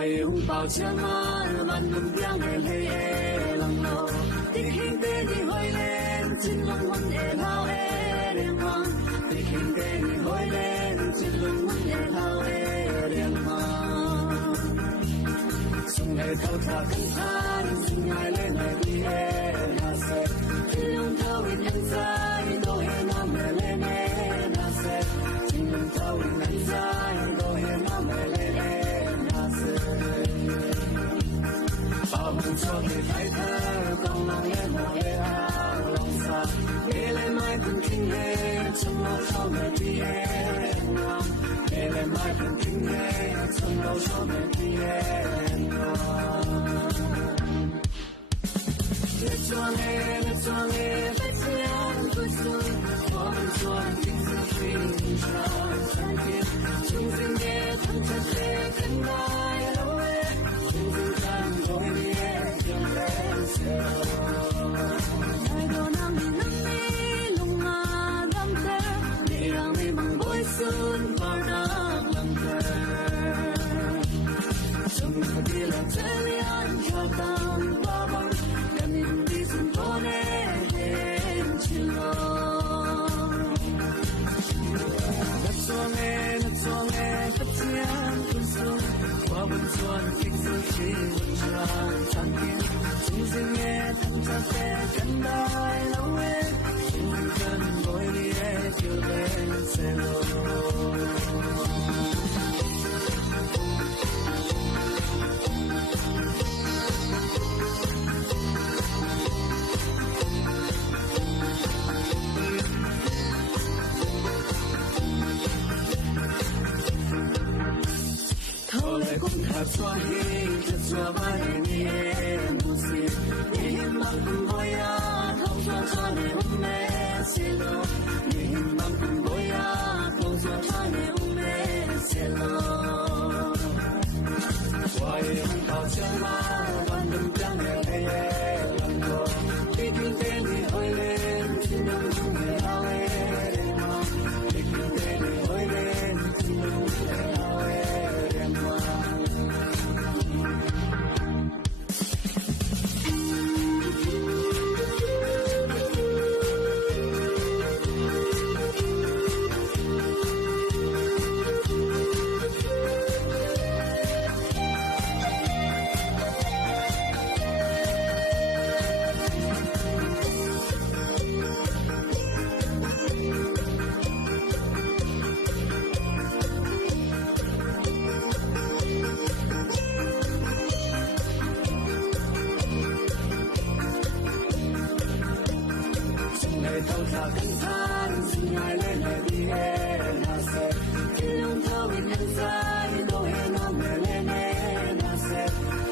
Hoài hùng bảo cha ma man nằm giang ngày lê lòng nô tình hình tê đi hoài lên trên lòng quân lao đêm mang tình hình tê đi hoài lên trên lòng quân lao đêm mang sung ngày thâu thả căng than sung ngày lên ngày đi na se khi lòng thâu in nhân dài đôi nam lên na se trên lòng thâu in nhân dài đôi nam lên bao hùng cho người thái thơ con lòng lên một lê áo lòng xa để lại mai từng kinh lê trong lâu cho mẹ đi em ngon để lại mai từng kinh lê trong lâu cho mẹ đi em ngon để cho nghe vết xiên tôi xuân có bên xuân kinh dương phi cho sáng kiến chung duyên nghe thăng chân lê cánh vai lâu em chung duyên tan rồi đi em tiếng lên sờ ngày đầu năm đi lung mà đam tê đi ra mi bằng bối xuân vào nát lòng thề trong mình đi làm thế li ăn cho tan ba bằng cần đi đi xuân có nè đến chiều Nát cho nghe tất nhiên tuôn xuân qua bên xuân kinh dương khí vun tràn tràn kiến chung duyên nghe thăng cha xe cánh đai lâu em chung cần bồi đi em chiều bên xe lô thâu lệ cũng thật xoa hi thật xoa vai đi em buồn xì nhìn bằng cùng bôi à thâu cho để hôm nay xe lô nhìn bằng cùng bôi à thâu cho để hôm nay xe lô hoài hùng bảo cha ma ban đêm trăng ngày lê lần đầu khi kinh tế thì hơi lên xin đừng không người ao em mà khi kinh tế thì hơi lên xin đừng không người ao em mà thâu thả căng than xin ngài lên ngày đi em na se khi lòng thâu in nhân dài đôi nam mẹ lên na se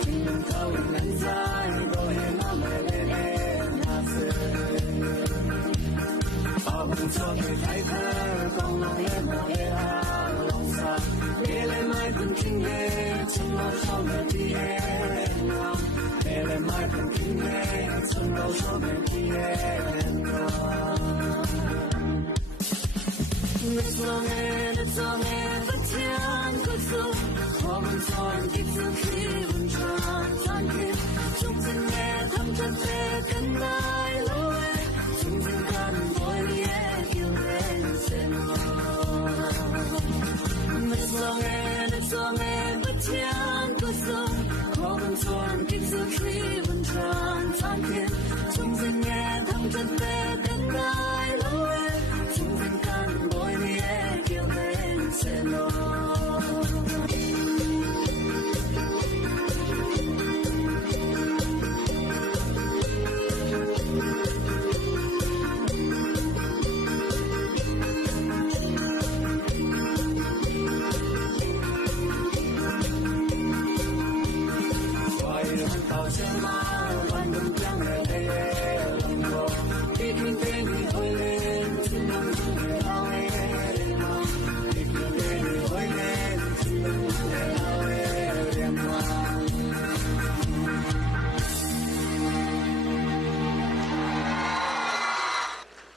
khi lòng thâu in nhân dài đôi nam mẹ lên na se bao hùng cho người thái thơ con lòng lên một lê áo lòng xa để lại mai từng kinh lê trong lâu cho mẹ đi em ngon để lại mai từng kinh lê trong lâu cho mẹ đi em ngon Đất cho nghe vất thiên cuộc sống hoa bên xuân kích dương khí vun tràn tràn kiến chung duyên nghe thăm chân xe cánh tay lâu em chung duyên căn bồi đi em yêu em sẽ ngon đất cho nghe vất thiên cuộc sống hoa bên xuân kích dương khí vun tràn tràn kiến chung duyên nghe thăm chân xe cánh tay lâu em chung duyên căn bồi đi em yêu em sẽ ngon hoài hùng bảo cha ma ban đêm trăng ngày lê